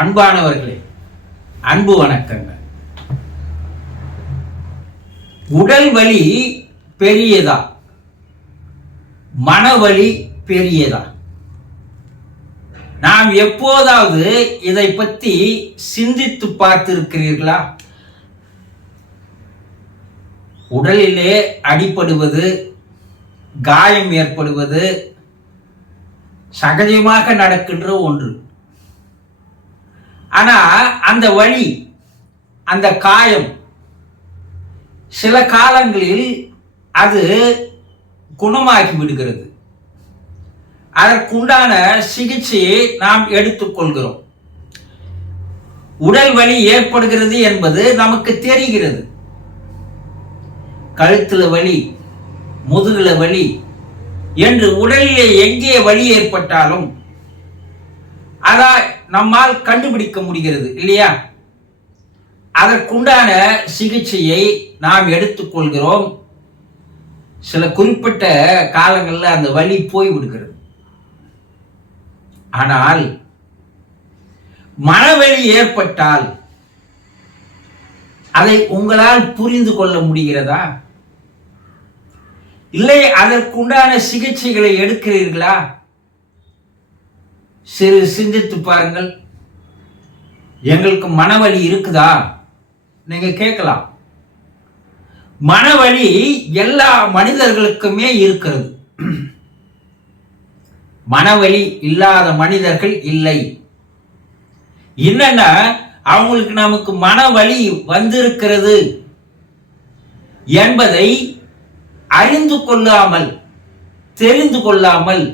அன்பானவர்களே அன்பு வணக்கங்கள். உடல் வலி பெரியதா? மனவலி பெரியதா? நாம் எப்போதாவது இதை பற்றி சிந்தித்து பார்த்திருக்கிறீர்களா? உடலிலே அடிபடுவது காயம் ஏற்படுவது சகஜமாக நடக்கின்ற ஒன்று. ஆனால் அந்த வழி அந்த காயம் சில காலங்களில் அது குணமாகி விடுகிறது. அதற்குண்டான சிகிச்சையை நாம் எடுத்துக்கொள்கிறோம் உடல் வலி ஏற்படுகிறது என்பது நமக்கு தெரிகிறது. கழுத்துல வலி முதுகுல வலி என்று உடலிலே எங்கே வலி ஏற்பட்டாலும் அதான் நம்மால் கண்டுபிடிக்க முடிகிறது இல்லையா? அதற்குண்டான சிகிச்சையை நாம் எடுத்துக்கொள்கிறோம். சில குறிப்பிட்ட காலங்களில் அந்த வழி போய் விடுகிறது. ஆனால் மனவெளி ஏற்பட்டால் அதை உங்களால் புரிந்து கொள்ள முடிகிறதா? இல்லை அதற்குண்டான சிகிச்சைகளை எடுக்கிறீர்களா? சிறு சிந்தித்து பாருங்கள். எங்களுக்கு மனவழி இருக்குதா? நீங்க கேட்கலாம். மனவழி எல்லா மனிதர்களுக்குமே இருக்கிறது. மனவழி இல்லாத மனிதர்கள் இல்லை. என்னன்னா அவங்களுக்கு நமக்கு மனவழி வந்திருக்கிறது என்பதை அறிந்து கொள்ளாமல் தெரிந்து கொள்ளாமல்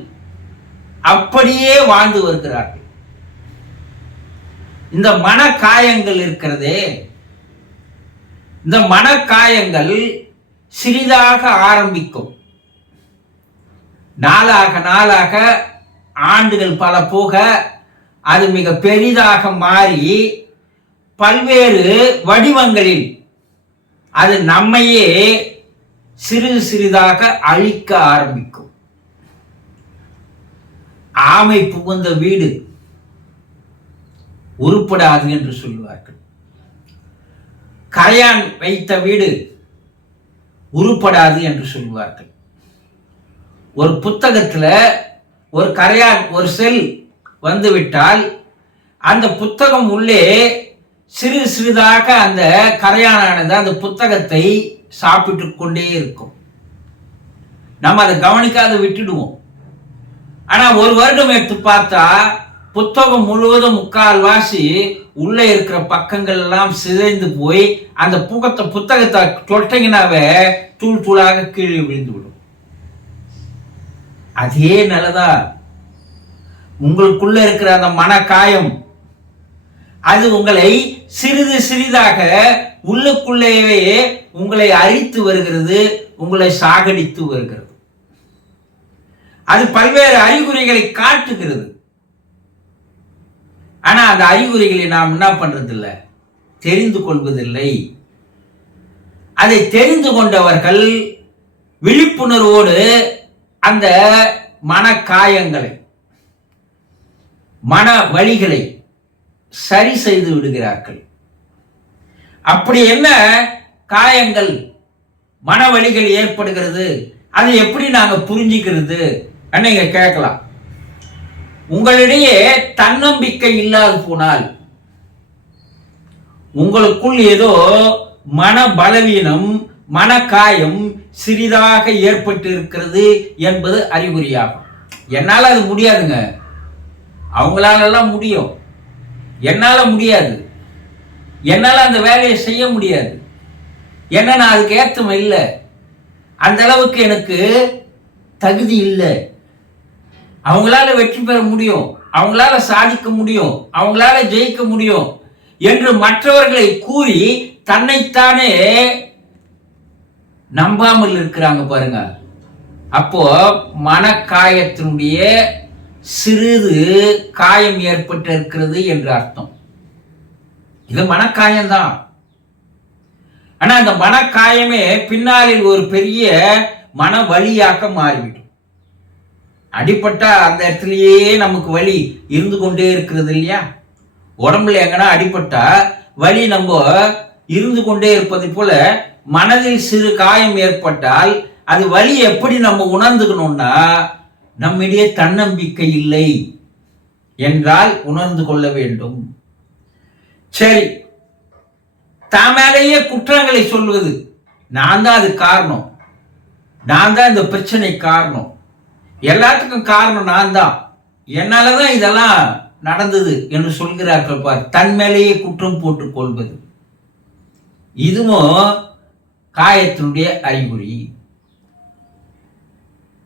அப்படியே வாழ்ந்து வருகிறார்கள். இந்த மன காயங்கள் இருக்கிறதே. இந்த மன காயங்கள் சிறிதாக ஆரம்பிக்கும். நாளாக நாளாக ஆண்டுகள் பல போக அது மிக பெரிதாக மாறி பல்வேறு வடிவங்களில் அது நம்மையே சிறிது சிறிதாக அழிக்க ஆரம்பிக்கும். ஆமை புகுந்த வீடு உருப்படாது என்று சொல்லுவார்கள். கரையான் வைத்த வீடு உருப்படாது என்று சொல்லுவார்கள். ஒரு புத்தகத்தில் ஒரு கரையான் ஒரு செல் வந்துவிட்டால் அந்த புத்தகம் உள்ளே சிறு சிறிதாக அந்த கரையானானது அந்த புத்தகத்தை சாப்பிட்டு கொண்டே இருக்கும். நம்ம அதை கவனிக்காத விட்டுடுவோம். ஆனா ஒரு வருடம் எடுத்து பார்த்தா புத்தகம் முழுவதும் முக்கால் வாசி உள்ள இருக்கிற பக்கங்கள் எல்லாம் சிதைந்து போய் அந்த புகத்தை புத்தகத்தை தொட்டங்கினாவே தூள் தூளாக கீழே விழுந்து விடும் அதே நல்லதா உங்களுக்குள்ள இருக்கிற அந்த மனக்காயம் அது உங்களை சிறிது சிறிதாக உள்ளுக்குள்ளேயே உங்களை அரித்து வருகிறது உங்களை சாகடித்து வருகிறது. அது பல்வேறு அறிகுறிகளை காட்டுகிறது. ஆனா அந்த அறிகுறிகளை நாம் என்ன பண்றதில்லை? தெரிந்து கொள்வதில்லை. அதை தெரிந்து கொண்டவர்கள் விழிப்புணர்வோடு அந்த மனக்காயங்களை மன வழிகளை சரி செய்து விடுகிறார்கள். அப்படி என்ன காயங்கள் மனவழிகள் ஏற்படுகிறது? அதை எப்படி நாங்கள் புரிஞ்சுக்கிறது? நீங்க கேட்கலாம். உங்களிடையே தன்னம்பிக்கை இல்லாது போனால் உங்களுக்குள் ஏதோ மன பலவீனம் மனக்காயம் சிறிதாக ஏற்பட்டு இருக்கிறது என்பது அறிகுறியாகும். என்னால் அது முடியாதுங்க. அவங்களாலெல்லாம் முடியும். என்னால் முடியாது. என்னால் அந்த வேலையை செய்ய முடியாது. என்ன நான் அதுக்கு ஏத்தம் இல்லை. அந்த அளவுக்கு எனக்கு தகுதி இல்லை. அவங்களால வெற்றி பெற முடியும். அவங்களால சாதிக்க முடியும். அவங்களால ஜெயிக்க முடியும். என்று மற்றவர்களை கூறி தன்னைத்தானே நம்பாமல் இருக்கிறாங்க பாருங்க. அப்போ மனக்காயத்தினுடைய சிறிது காயம் ஏற்பட்டு இருக்கிறது என்று அர்த்தம். இது மனக்காயம்தான். ஆனா அந்த மனக்காயமே பின்னாளில் ஒரு பெரிய மன வழியாக மாறிவிடும். அடிப்பட்டா அந்த இடத்துலயே நமக்கு வலி இருந்து கொண்டே இருக்கிறது இல்லையா? உடம்புல எங்கன்னா அடிப்பட்டா வலி நம்ம இருந்து கொண்டே இருப்பதை போல மனதில் சிறு காயம் ஏற்பட்டால் அது வலி எப்படி நம்ம உணர்ந்துக்கணும்னா நம்மிடையே தன்னம்பிக்கை இல்லை என்றால் உணர்ந்து கொள்ள வேண்டும். சரி தான் மேலேயே குற்றங்களை சொல்வது. நான் தான் அது காரணம். நான் தான் இந்த பிரச்சனை காரணம். எல்லாத்துக்கும் காரணம் நான் தான் என்னால தான் இதெல்லாம் நடந்தது என்று சொல்கிறார்கள் பார். தன் மேலேயே குற்றம் போட்டுக் கொள்வது. இதுவும் காயத்தினுடைய அறிகுறி.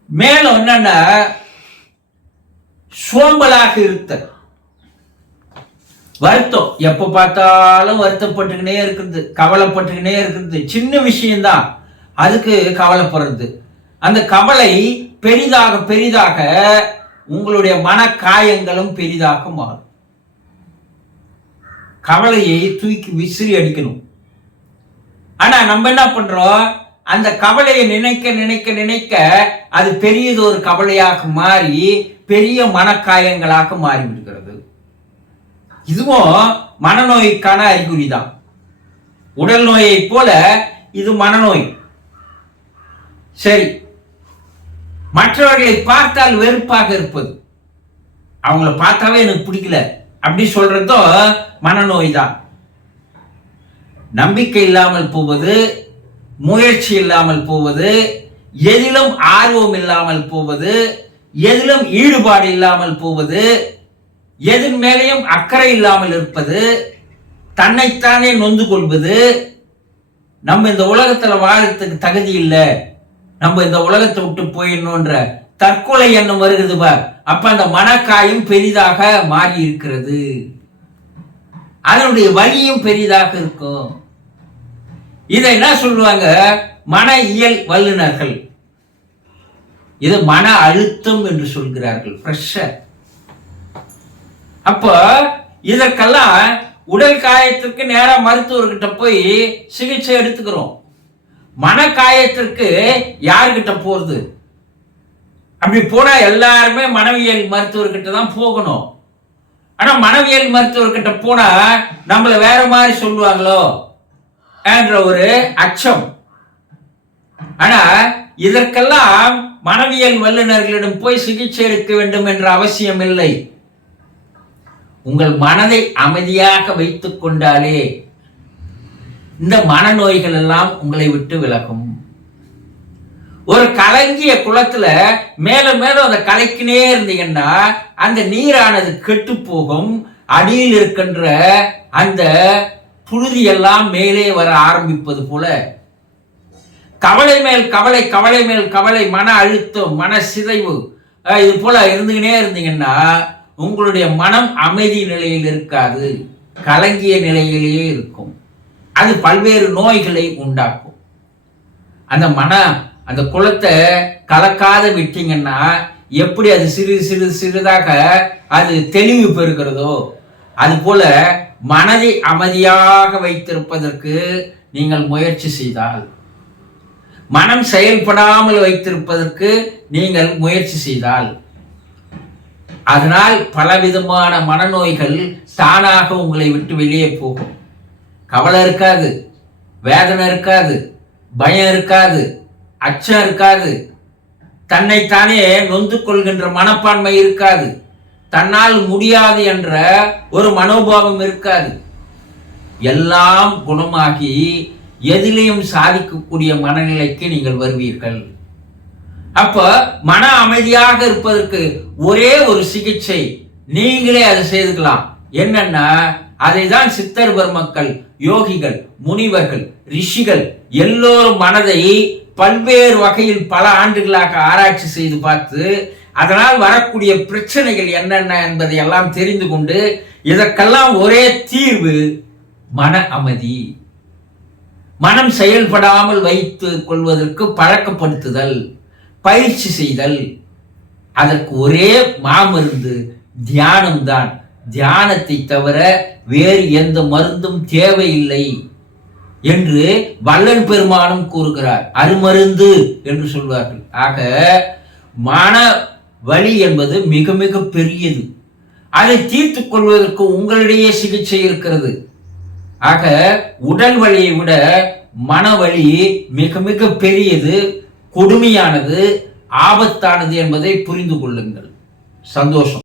மேலும் என்னன்னா சோம்பலாக இருத்தல். வருத்தம். எப்ப பார்த்தாலும் வருத்தப்பட்டுக்கினே இருக்கிறது கவலைப்பட்டுக்கினே இருக்கிறது சின்ன விஷயம்தான். அதுக்கு கவலைப்படுறது. அந்த கவலை பெரிதாக பெரிதாக உங்களுடைய மன காயங்களும் பெரிதாக மாறும். கவலையை தூக்கி விசிறி அடிக்கணும். ஆனா நம்ம என்ன பண்றோம்? அந்த கவலையை நினைக்க நினைக்க நினைக்க அது பெரியது ஒரு கவலையாக மாறி பெரிய மனக்காயங்களாக மாறி விடுகிறது இதுவும் மனநோய்க்கான அறிகுறி தான் உடல் நோயை போல இது மனநோய். சரி. மற்றவர்களை பார்த்தால் வெறுப்பாக இருப்பது. அவங்கள பார்த்தாவே எனக்கு பிடிக்கல. அப்படி சொல்றதோ மனநோய் தான். நம்பிக்கை இல்லாமல் போவது முயற்சி இல்லாமல் போவது எதிலும் ஆர்வம் இல்லாமல் போவது எதிலும் ஈடுபாடு இல்லாமல் போவது எதன் மேலேயும் அக்கறை இல்லாமல் இருப்பது தன்னைத்தானே நொந்து கொள்வது. நம்ம இந்த உலகத்தில் வாழறதுக்கு தகுதி இல்லை. நம்ம இந்த உலகத்தை விட்டு போயிடணும்ன்ற தற்கொலை எண்ணம் வருகிறது பார். அப்ப அந்த மனக்காயும் பெரிதாக மாறி இருக்கிறது. அதனுடைய வலியும் பெரிதாக இருக்கும். இதை என்ன சொல்லுவாங்க? மன இயல் வல்லுநர்கள். இது மன அழுத்தம் என்று சொல்கிறார்கள். பிரஷர் அப்போ இதற்கெல்லாம் உடல் காயத்திற்கு நேராக மருத்துவர்கிட்ட போய் சிகிச்சை எடுத்துக்கிறோம். மன காயத்திற்கு யார்கிட்ட போறது? அப்படி போனா எல்லாருமே மனவியல் மருத்துவர்கிட்ட தான் போகணும். ஆனா மனவியல் மருத்துவர்கிட்ட போனா நம்மளை வேற மாதிரி சொல்லுவாங்களோ என்ற ஒரு அச்சம். ஆனா இதற்கெல்லாம் மனவியல் வல்லுநர்களிடம் போய் சிகிச்சை எடுக்க வேண்டும் என்ற அவசியம் இல்லை. உங்கள் மனதை அமைதியாக வைத்துக் கொண்டாலே இந்த மனநோய்கள் எல்லாம் உங்களை விட்டு விலகும். ஒரு கலங்கிய குளத்துல மேலும் மேலும் அதை கலக்கினே இருந்தீங்கன்னா அந்த நீரானது கெட்டு போகும் அடியில் இருக்கின்ற அந்த புழுதி எல்லாம் மேலே வர ஆரம்பிப்பது போல. கவலை மேல் கவலை கவலை மேல் கவலை மன அழுத்தம் மன சிதைவு இது போல இருந்துகினே இருந்தீங்கன்னா உங்களுடைய மனம் அமைதி நிலையில் இருக்காது. கலங்கிய நிலையிலேயே இருக்கும். அது பல்வேறு நோய்களை உண்டாக்கும். அந்த மன அந்த குளத்தை கலக்காத விட்டீங்கன்னா எப்படி அது சிறு சிறு சிறிதாக அது தெளிவு பெறுகிறதோ அது போல மனதை அமைதியாக வைத்திருப்பதற்கு நீங்கள் முயற்சி செய்தால் மனம் செயல்படாமல் வைத்திருப்பதற்கு நீங்கள் முயற்சி செய்தால் அதனால் பலவிதமான மனநோய்கள் தானாக உங்களை விட்டு வெளியே போகும். கவலை இருக்காது வேதனை இருக்காது பயம் இருக்காது அச்சம் இருக்காது. தன்னைத்தானே நொந்து கொள்கின்ற மனப்பான்மை இருக்காது. தன்னால் முடியாது என்ற ஒரு மனோபாவம் இருக்காது. எல்லாம் குணமாகி எதிலையும் சாதிக்கக்கூடிய மனநிலைக்கு நீங்கள் வருவீர்கள். அப்ப மன அமைதியாக இருப்பதற்கு ஒரே ஒரு சிகிச்சை நீங்களே அதை செய்துக்கலாம். என்னன்னா அதை தான் சித்தர் பெருமக்கள் யோகிகள் முனிவர்கள் ரிஷிகள் எல்லோரும் மனதை பல்வேறு வகையில் பல ஆண்டுகளாக ஆராய்ச்சி செய்து பார்த்து அதனால் வரக்கூடிய பிரச்சனைகள் என்னென்ன என்பதை எல்லாம் தெரிந்து கொண்டு இதற்கெல்லாம் ஒரே தீர்வு மன அமைதி. மனம் செயல்படாமல் வைத்து கொள்வதற்கு பழக்கப்படுத்துதல் பயிற்சி செய்தல் அதற்கு ஒரே மாமருந்து தியானம்தான். தியானத்தை தவிர வேறு எந்த மருந்தும் தேவையில்லை என்று வல்லன் பெருமானும் கூறுகிறார். அருமருந்து என்று சொல்வார்கள். ஆக மன வலி என்பது மிக மிக பெரியது. அதை தீர்த்து கொள்வதற்கு உங்களிடையே சிகிச்சை இருக்கிறது. ஆக உடல் வலியை விட மனவலி மிக மிக பெரியது கொடுமையானது ஆபத்தானது என்பதை புரிந்து கொள்ளுங்கள். சந்தோஷம்.